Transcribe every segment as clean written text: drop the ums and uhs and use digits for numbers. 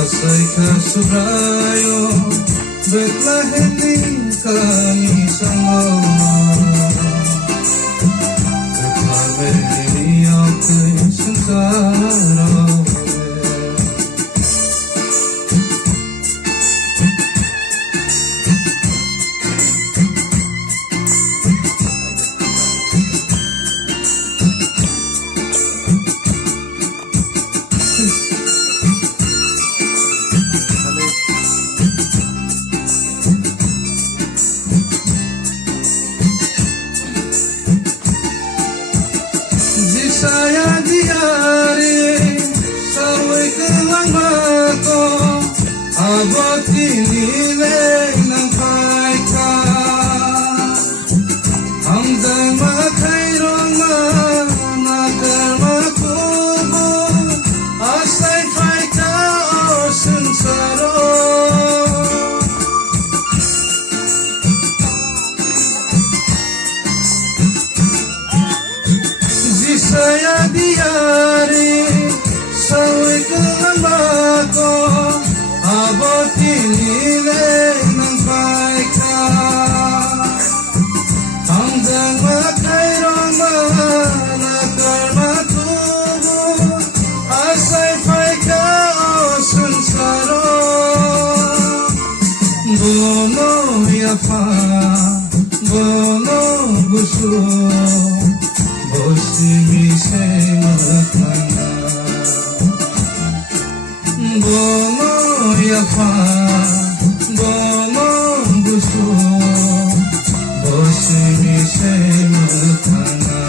Asai subrayo Bethlehem kami sama Bethlehem yang sengsara Saya diare sawai kelang mako abot kinile nang paika amdang makai roma nakar makubo asai paika o sansaro Saya diare sawai kelang mako abot kinile nang paika hanggang makai roma nakar matubo asai paika o sansaro bono yafa bono gusu Bosimi se matana Bono yafa Bono gusto Bosimi se matana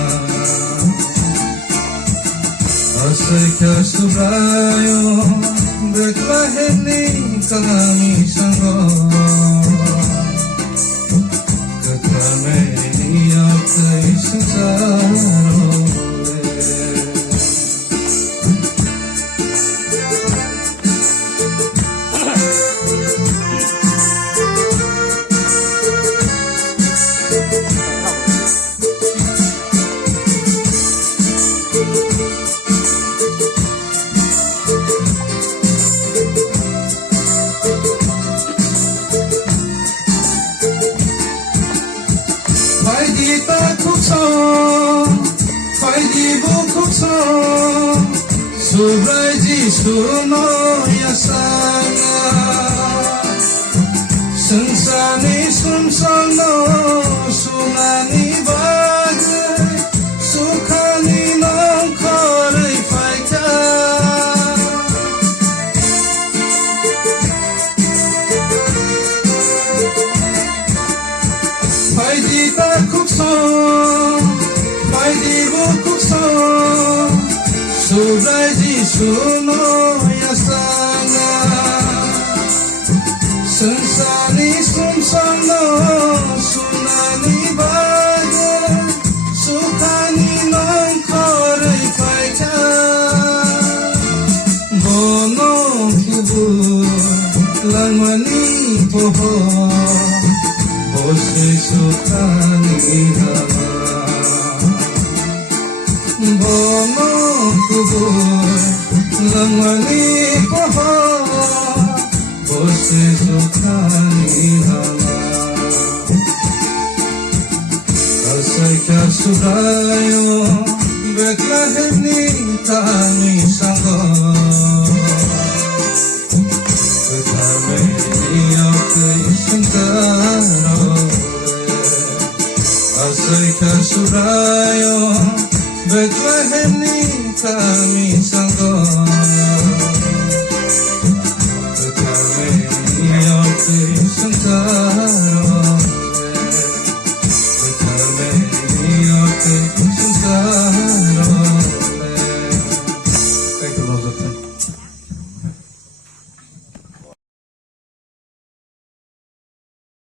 Asai kya subrayo Bethlehem ni kami sango Katame ni akai sansaro Subrai Jisuno yasana Sensani sumsano Sunani bagai Sukani nongkorai faika Faidi takukso Faidi bukukso Subrai Jisuno yasana Sensani sumsano Sunani bagai Sukani nongkorai faika Bono kubur Langmani poho Bose sukani hava Bono kubur langmani poho Bose sukani hava Asai kya subrayo Bethlehem ni kami sango Katame ni akai sansaro Asai kya subrayo Bethlehem ni kami sango